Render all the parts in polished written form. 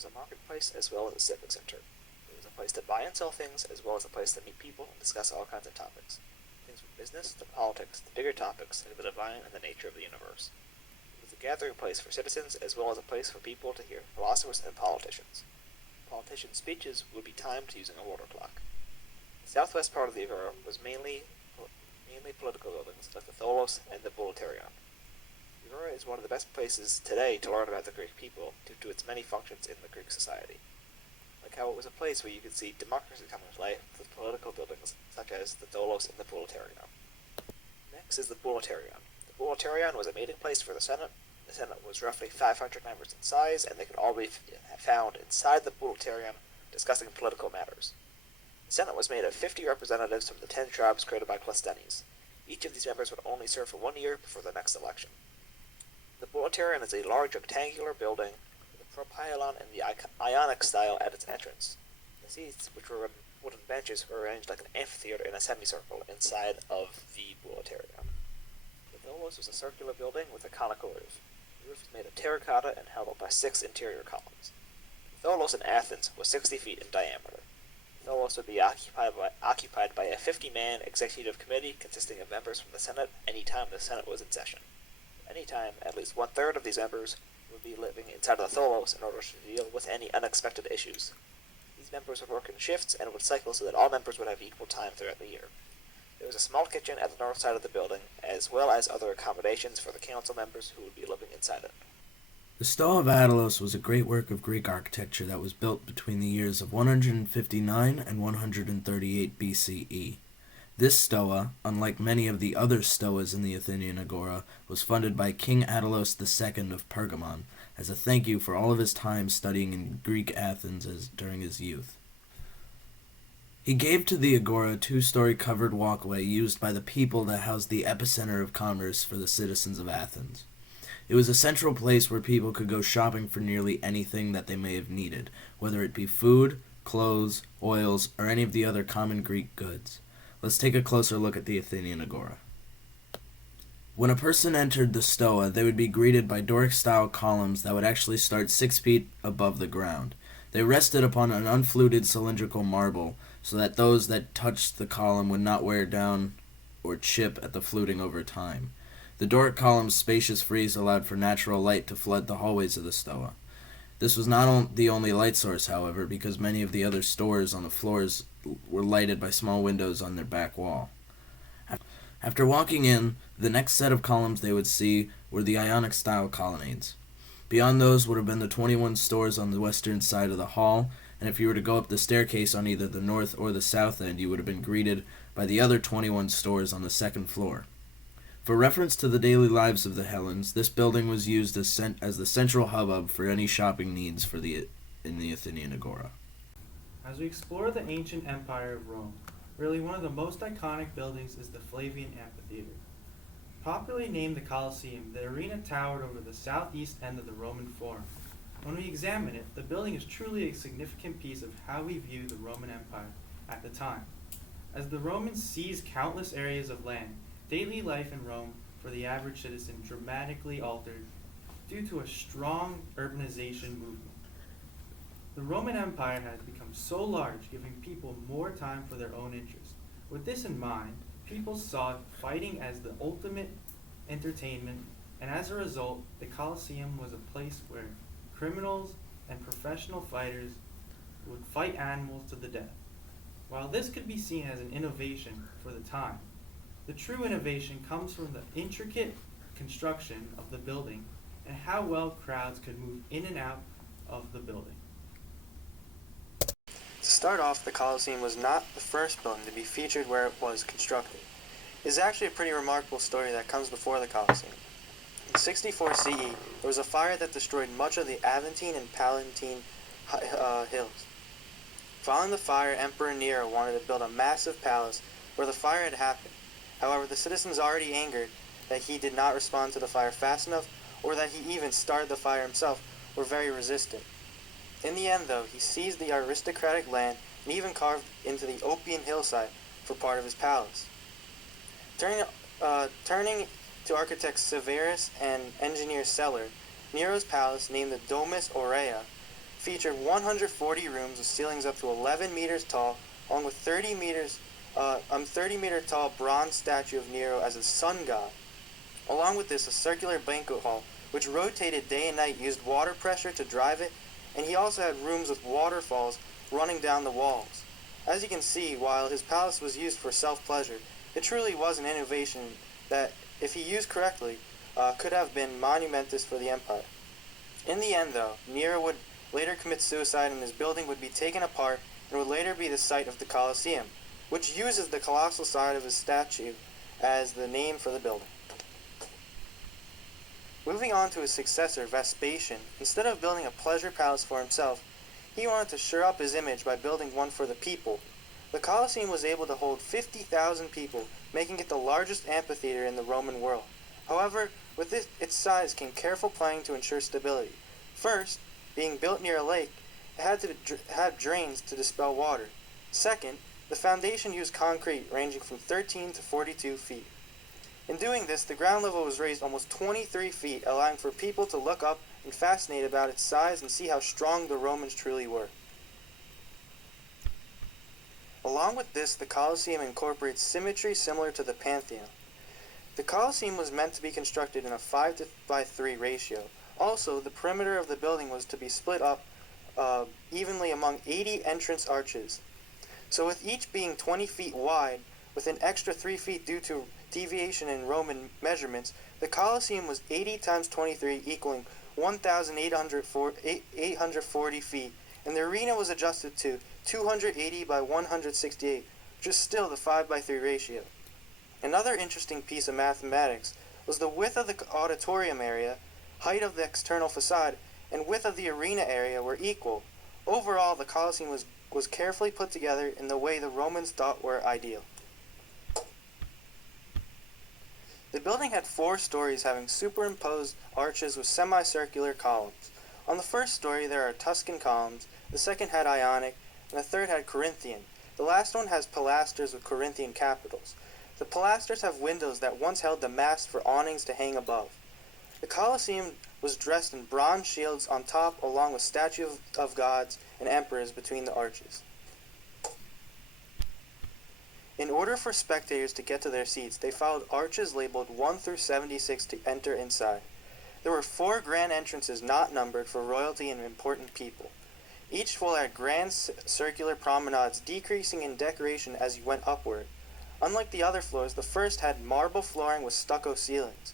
was a marketplace as well as a civic center. It was a place to buy and sell things as well as a place to meet people and discuss all kinds of topics. Things from business to politics to bigger topics like the divine and the nature of the universe. It was a gathering place for citizens as well as a place for people to hear philosophers and politicians. Politicians' speeches would be timed using a water clock. The southwest part of the Agora was mainly political buildings like the Tholos and the Bouleuterion. The Agora is one of the best places today to learn about the Greek people due to its many functions in the Greek society. Like how it was a place where you could see democracy coming to life with political buildings such as the Tholos and the Bouleuterion. Next is the Bouleuterion. The Bouleuterion was a meeting place for the Senate. The Senate was roughly 500 members in size, and they could all be found inside the Bouleuterion discussing political matters. The Senate was made of 50 representatives from the 10 tribes created by Clisthenes. Each of these members would only serve for 1 year before the next election. The Bouleuterion is a large rectangular building with a propylon in the Ionic style at its entrance. The seats, which were wooden benches, were arranged like an amphitheater in a semicircle inside of the Bouleuterion. The Tholos was a circular building with a conical roof. The roof was made of terracotta and held up by 6 interior columns. The Tholos in Athens was 60 feet in diameter. Tholos would be occupied by a 50-man executive committee consisting of members from the Senate any time the Senate was in session. Any time, at least one-third of these members would be living inside of the Tholos in order to deal with any unexpected issues. These members would work in shifts and would cycle so that all members would have equal time throughout the year. There was a small kitchen at the north side of the building, as well as other accommodations for the council members who would be living inside it. The Stoa of Attalos was a great work of Greek architecture that was built between the years of 159 and 138 BCE. This stoa, unlike many of the other stoas in the Athenian Agora, was funded by King Attalos II of Pergamon as a thank you for all of his time studying in Greek Athens during his youth. He gave to the Agora a 2-story covered walkway used by the people that housed the epicenter of commerce for the citizens of Athens. It was a central place where people could go shopping for nearly anything that they may have needed, whether it be food, clothes, oils, or any of the other common Greek goods. Let's take a closer look at the Athenian Agora. When a person entered the Stoa, they would be greeted by Doric-style columns that would actually start 6 feet above the ground. They rested upon an unfluted cylindrical marble, so that those that touched the column would not wear down or chip at the fluting over time. The Doric column's spacious frieze allowed for natural light to flood the hallways of the Stoa. This was not the only light source, however, because many of the other stores on the floors were lighted by small windows on their back wall. After walking in, the next set of columns they would see were the Ionic-style colonnades. Beyond those would have been the 21 stores on the western side of the hall, and if you were to go up the staircase on either the north or the south end, you would have been greeted by the other 21 stores on the second floor. For reference to the daily lives of the Hellenes, this building was used as the central hubbub for any shopping needs in the Athenian Agora. As we explore the ancient empire of Rome, really one of the most iconic buildings is the Flavian Amphitheater. Popularly named the Colosseum, the arena towered over the southeast end of the Roman Forum. When we examine it, the building is truly a significant piece of how we view the Roman Empire at the time. As the Romans seized countless areas of land, daily life in Rome for the average citizen dramatically altered due to a strong urbanization movement. The Roman Empire had become so large, giving people more time for their own interests. With this in mind, people saw fighting as the ultimate entertainment, and as a result, the Colosseum was a place where criminals and professional fighters would fight animals to the death. While this could be seen as an innovation for the time, the true innovation comes from the intricate construction of the building and how well crowds could move in and out of the building. To start off, the Colosseum was not the first building to be featured where it was constructed. It is actually a pretty remarkable story that comes before the Colosseum. In 64 CE, there was a fire that destroyed much of the Aventine and Palatine hills. Following the fire, Emperor Nero wanted to build a massive palace where the fire had happened. However, the citizens already angered that he did not respond to the fire fast enough, or that he even started the fire himself, were very resistant. In the end, though, he seized the aristocratic land and even carved into the Oppian hillside for part of his palace. Turning to architects Severus and engineer Celer, Nero's palace, named the Domus Aurea, featured 140 rooms with ceilings up to 11 meters tall, along with 30-meter tall bronze statue of Nero as a sun god. Along with this, a circular banquet hall, which rotated day and night, used water pressure to drive it, and he also had rooms with waterfalls running down the walls. As you can see, while his palace was used for self-pleasure, it truly was an innovation that, if he used correctly, could have been monumentous for the empire. In the end, though, Nero would later commit suicide and his building would be taken apart and would later be the site of the Colosseum, which uses the colossal side of his statue as the name for the building. Moving on to his successor, Vespasian, instead of building a pleasure palace for himself, he wanted to shore up his image by building one for the people. The Colosseum was able to hold 50,000 people, making it the largest amphitheater in the Roman world. However, with its size came careful planning to ensure stability. First, being built near a lake, it had to have drains to dispel water. Second, the foundation used concrete ranging from 13 to 42 feet. In doing this, the ground level was raised almost 23 feet, allowing for people to look up and fascinate about its size and see how strong the Romans truly were. Along with this, the Colosseum incorporates symmetry similar to the Pantheon. The Colosseum was meant to be constructed in a 5:3 ratio. Also, the perimeter of the building was to be split up evenly among 80 entrance arches. So with each being 20 feet wide, with an extra 3 feet due to deviation in Roman measurements, the Colosseum was 80 times 23, equaling 1,840 feet, and the arena was adjusted to 280 by 168, which is still the 5:3 ratio. Another interesting piece of mathematics was the width of the auditorium area, height of the external facade, and width of the arena area were equal. Overall, the Colosseum was carefully put together in the way the Romans thought were ideal. The building had 4 stories having superimposed arches with semicircular columns. On the first story there are Tuscan columns, the second had Ionic, and the third had Corinthian. The last one has pilasters with Corinthian capitals. The pilasters have windows that once held the masts for awnings to hang above. The Colosseum was dressed in bronze shields on top, along with statues of gods and emperors between the arches. In order for spectators to get to their seats, they followed arches labeled 1 through 76 to enter inside. There were 4 grand entrances not numbered for royalty and important people. Each floor had grand circular promenades decreasing in decoration as you went upward. Unlike the other floors, the first had marble flooring with stucco ceilings.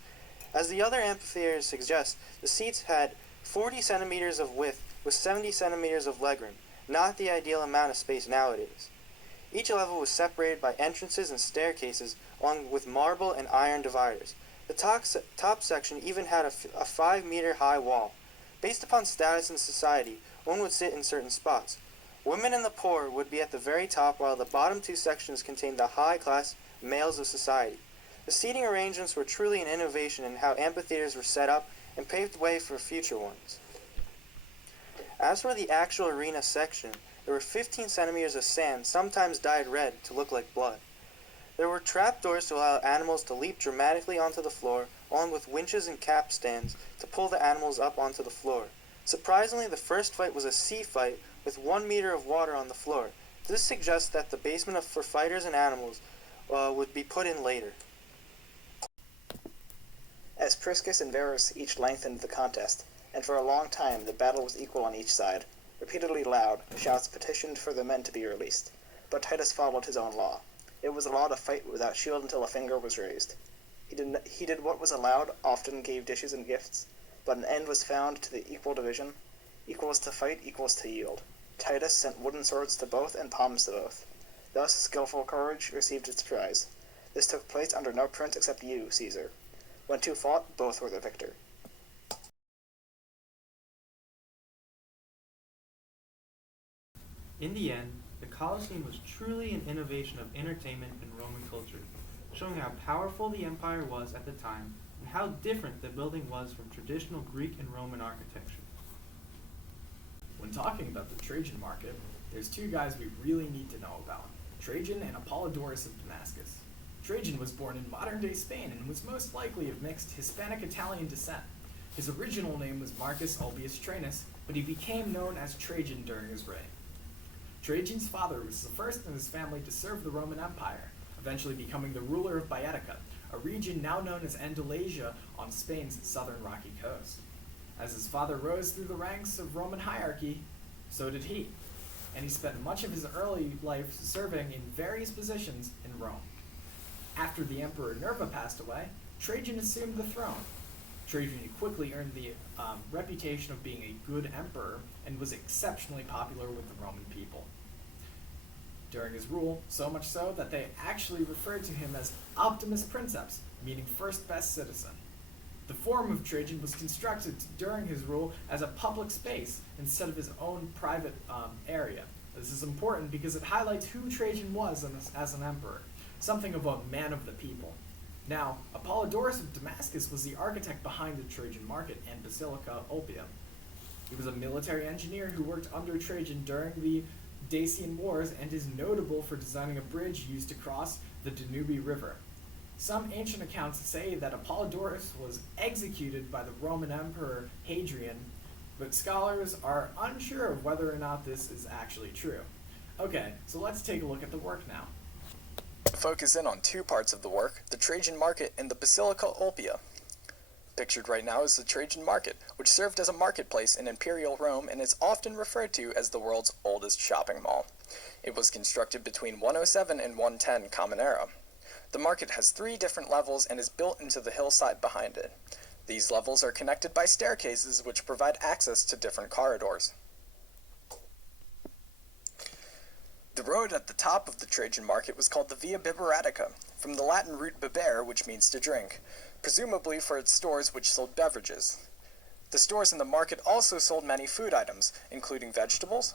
As the other amphitheaters suggest, the seats had 40 centimeters of width with 70 centimeters of legroom, not the ideal amount of space nowadays. Each level was separated by entrances and staircases, along with marble and iron dividers. The top section even had a 5-meter high wall. Based upon status in society, one would sit in certain spots. Women and the poor would be at the very top, while the bottom 2 sections contained the high-class males of society. The seating arrangements were truly an innovation in how amphitheaters were set up and paved the way for future ones. As for the actual arena section, there were 15 centimeters of sand, sometimes dyed red to look like blood. There were trapdoors to allow animals to leap dramatically onto the floor, along with winches and capstans to pull the animals up onto the floor. Surprisingly, the first fight was a sea fight with 1 meter of water on the floor. This suggests that the basement for fighters and animals would be put in later. As Priscus and Verus each lengthened the contest, and for a long time the battle was equal on each side. Repeatedly loud, shouts petitioned for the men to be released, but Titus followed his own law. It was a law to fight without shield until a finger was raised. He did what was allowed, often gave dishes and gifts, but an end was found to the equal division. Equals to fight, equals to yield. Titus sent wooden swords to both and palms to both. Thus, skillful courage received its prize. This took place under no prince except you, Caesar. When 2 fought, both were the victor. In the end, the Colosseum was truly an innovation of entertainment and Roman culture, showing how powerful the empire was at the time and how different the building was from traditional Greek and Roman architecture. When talking about the Trajan market, there's 2 guys we really need to know about, Trajan and Apollodorus of Damascus. Trajan was born in modern-day Spain and was most likely of mixed Hispanic-Italian descent. His original name was Marcus Ulpius Trajanus, but he became known as Trajan during his reign. Trajan's father was the first in his family to serve the Roman Empire, eventually becoming the ruler of Baetica, a region now known as Andalusia on Spain's southern rocky coast. As his father rose through the ranks of Roman hierarchy, so did he, and he spent much of his early life serving in various positions in Rome. After the Emperor Nerva passed away, Trajan assumed the throne. Trajan quickly earned the reputation of being a good emperor and was exceptionally popular with the Roman people during his rule, so much so that they actually referred to him as Optimus Princeps, meaning first best citizen. The Forum of Trajan was constructed during his rule as a public space instead of his own private area. This is important because it highlights who Trajan was as an emperor, something of a man of the people. Now, Apollodorus of Damascus was the architect behind the Trajan Market and Basilica Oppia. He was a military engineer who worked under Trajan during the Dacian Wars and is notable for designing a bridge used to cross the Danube River. Some ancient accounts say that Apollodorus was executed by the Roman Emperor Hadrian, but scholars are unsure of whether or not this is actually true. Okay, so let's take a look at the work now. Focus in on two parts of the work, the Trajan Market and the Basilica Oppia. Pictured right now is the Trajan Market, which served as a marketplace in Imperial Rome and is often referred to as the world's oldest shopping mall. It was constructed between 107 and 110 Common Era. The market has 3 different levels and is built into the hillside behind it. These levels are connected by staircases which provide access to different corridors. The road at the top of the Trajan Market was called the Via Biberatica, from the Latin root bibere, which means to drink, presumably for its stores which sold beverages. The stores in the market also sold many food items, including vegetables,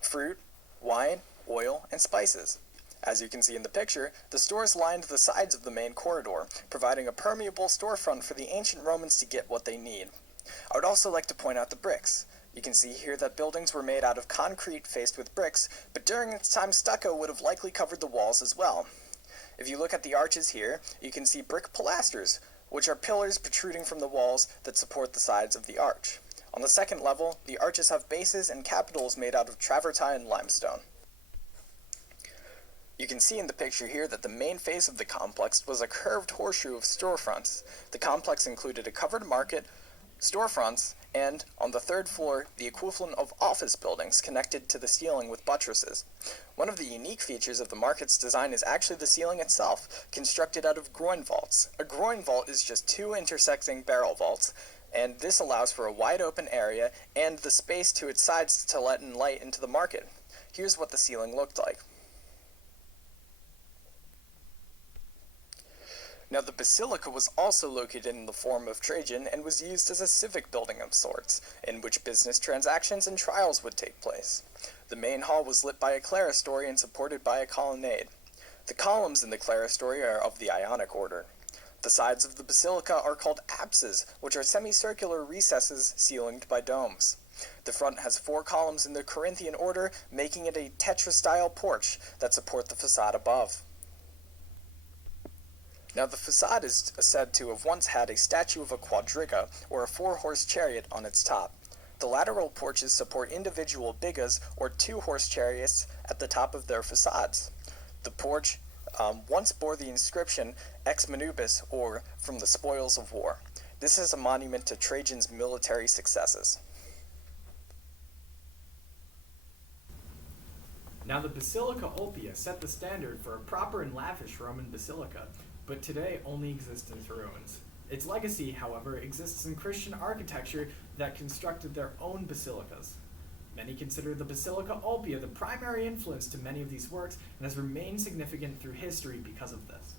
fruit, wine, oil, and spices. As you can see in the picture, the stores lined the sides of the main corridor, providing a permeable storefront for the ancient Romans to get what they need. I would also like to point out the bricks. You can see here that buildings were made out of concrete faced with bricks, but during its time stucco would have likely covered the walls as well. If you look at the arches here, you can see brick pilasters, which are pillars protruding from the walls that support the sides of the arch. On the second level, the arches have bases and capitals made out of travertine limestone. You can see in the picture here that the main face of the complex was a curved horseshoe of storefronts. The complex included a covered market, storefronts, and, on the 3rd floor, the equivalent of office buildings connected to the ceiling with buttresses. One of the unique features of the market's design is actually the ceiling itself, constructed out of groin vaults. A groin vault is just 2 intersecting barrel vaults, and this allows for a wide open area and the space to its sides to let in light into the market. Here's what the ceiling looked like. Now, the basilica was also located in the Forum of Trajan and was used as a civic building of sorts, in which business transactions and trials would take place. The main hall was lit by a clerestory and supported by a colonnade. The columns in the clerestory are of the Ionic order. The sides of the basilica are called apses, which are semicircular recesses ceilinged by domes. The front has 4 columns in the Corinthian order, making it a tetrastyle porch that support the facade above. Now, the facade is said to have once had a statue of a quadriga, or a 4-horse chariot, on its top. The lateral porches support individual bigas, or 2-horse chariots, at the top of their facades. The porch once bore the inscription Ex Manubis, or from the spoils of war. This is a monument to Trajan's military successes. Now, the Basilica Oppia set the standard for a proper and lavish Roman basilica, but today only exists in its ruins. Its legacy, however, exists in Christian architecture that constructed their own basilicas. Many consider the Basilica Oppia the primary influence to many of these works and has remained significant through history because of this.